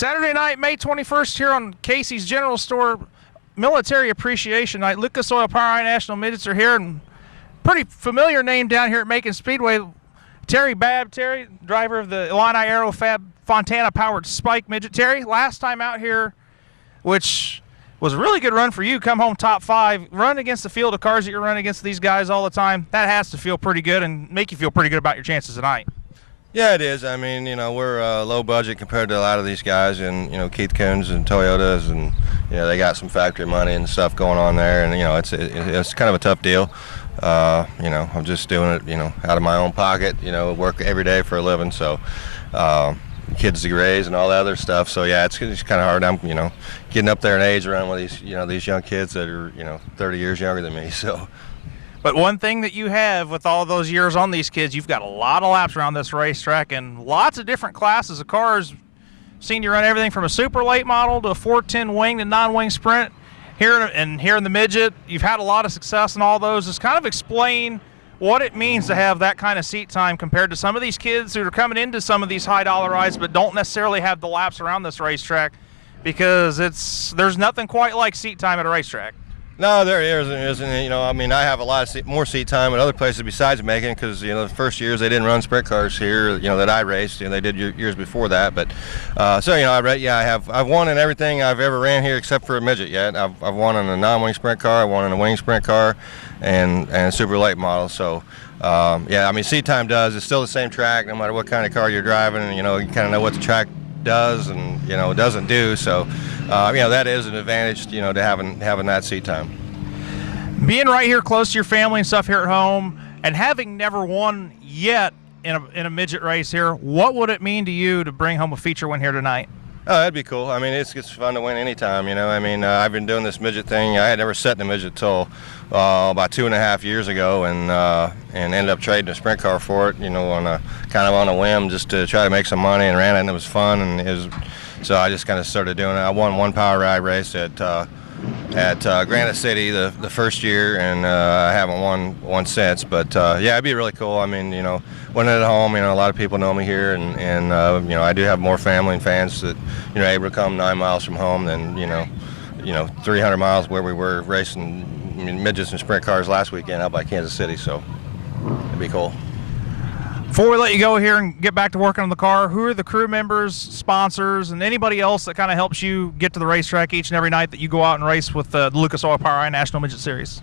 Saturday night, May 21st, here on Casey's General Store, Military Appreciation Night. Lucas Oil Power National Midgets are here, and pretty familiar name down here at Macon Speedway. Terry Babb, Terry, driver of the Illini Aero Fab Fontana-powered Spike Midget. Terry, last time out here, which was a really good run for you, come home top 5, run against the field of cars that you're running against these guys all the time. That has to feel pretty good and make you feel pretty good about your chances tonight. Yeah, it is. I mean, you know, we're low budget compared to a lot of these guys, and you know, Keith Coons and Toyotas, and you know, they got some factory money and stuff going on there, and you know, it's kind of a tough deal. You know, I'm just doing it, you know, out of my own pocket. You know, work every day for a living, so kids to raise and all that other stuff. So yeah, it's kind of hard. I'm, you know, getting up there in age around with these, you know, these young kids that are, you know, 30 years younger than me. So. But one thing that you have with all those years on these kids, you've got a lot of laps around this racetrack and lots of different classes of cars. Seen you run everything from a super late model to a 410 wing to non-wing sprint. Here in the midget, you've had a lot of success in all those. Just kind of explain what it means to have that kind of seat time compared to some of these kids who are coming into some of these high dollar rides but don't necessarily have the laps around this racetrack, because there's nothing quite like seat time at a racetrack. No, there isn't. You know, I mean, I have a lot of more seat time at other places besides Macon, because you know, the first years they didn't run sprint cars here. You know, that I raced. You know, they did years before that. But so you know, I've won in everything I've ever ran here except for a midget yet. I've won in a non-wing sprint car. I won in a wing sprint car, and a super late model. So yeah, I mean, seat time it's still the same track no matter what kind of car you're driving. And you know, you kind of know what the track does and you know doesn't do. So you know, that is an advantage, you know, to having that seat time. Being right here close to your family and stuff here at home, and having never won yet in a midget race here, what would it mean to you to bring home a feature win here tonight? Oh, that'd be cool. I mean, it's fun to win anytime, you know. I mean, I've been doing this midget thing. I had never sat in a midget till about 2.5 years ago, and ended up trading a sprint car for it, you know, kind of on a whim, just to try to make some money, and ran it, and it was fun, and so I just kind of started doing it. I won one power ride race at Granite City the first year, and I haven't won one since. But yeah, it'd be really cool. I mean, you know, winning at home, you know, a lot of people know me here, and you know, I do have more family and fans that, you know, able to come 9 miles from home than you know 300 miles where we were racing midgets and sprint cars last weekend out by Kansas City. So it'd be cool. Before we let you go here and get back to working on the car, who are the crew members, sponsors, and anybody else that kind of helps you get to the racetrack each and every night that you go out and race with the Lucas Oil Power National Midget Series?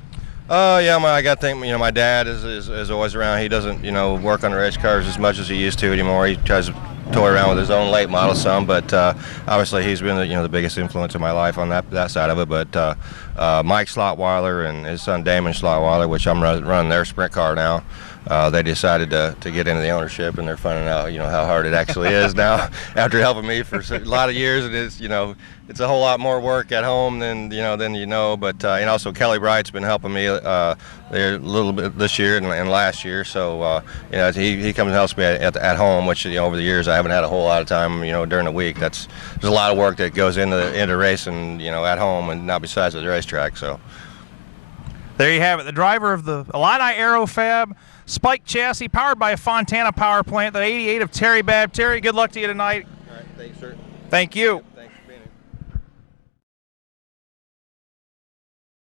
Yeah, I got to think, you know, my dad is always around. He doesn't, you know, work on the race cars as much as he used to anymore. He tries to toy around with his own late model some, but obviously he's been the biggest influence in my life on that side of it. But Mike Slotweiler and his son Damon Slotweiler, which I'm running their sprint car now, they decided to get into the ownership, and they're finding out, you know, how hard it actually is now after helping me for a lot of years. It is, you know, it's a whole lot more work at home than you know. But and also Kelly Bright's been helping me there a little bit this year and last year. So you know, he comes and helps me at home, which, you know, over the years I haven't had a whole lot of time, you know, during the week. There's a lot of work that goes into racing, you know, at home and not besides the racetrack. So there you have it. The driver of the Illini Aero Fab Spike chassis, powered by a Fontana power plant, the 88 of Terry Babb. Terry, good luck to you tonight. All right, thanks, sir. Thank you.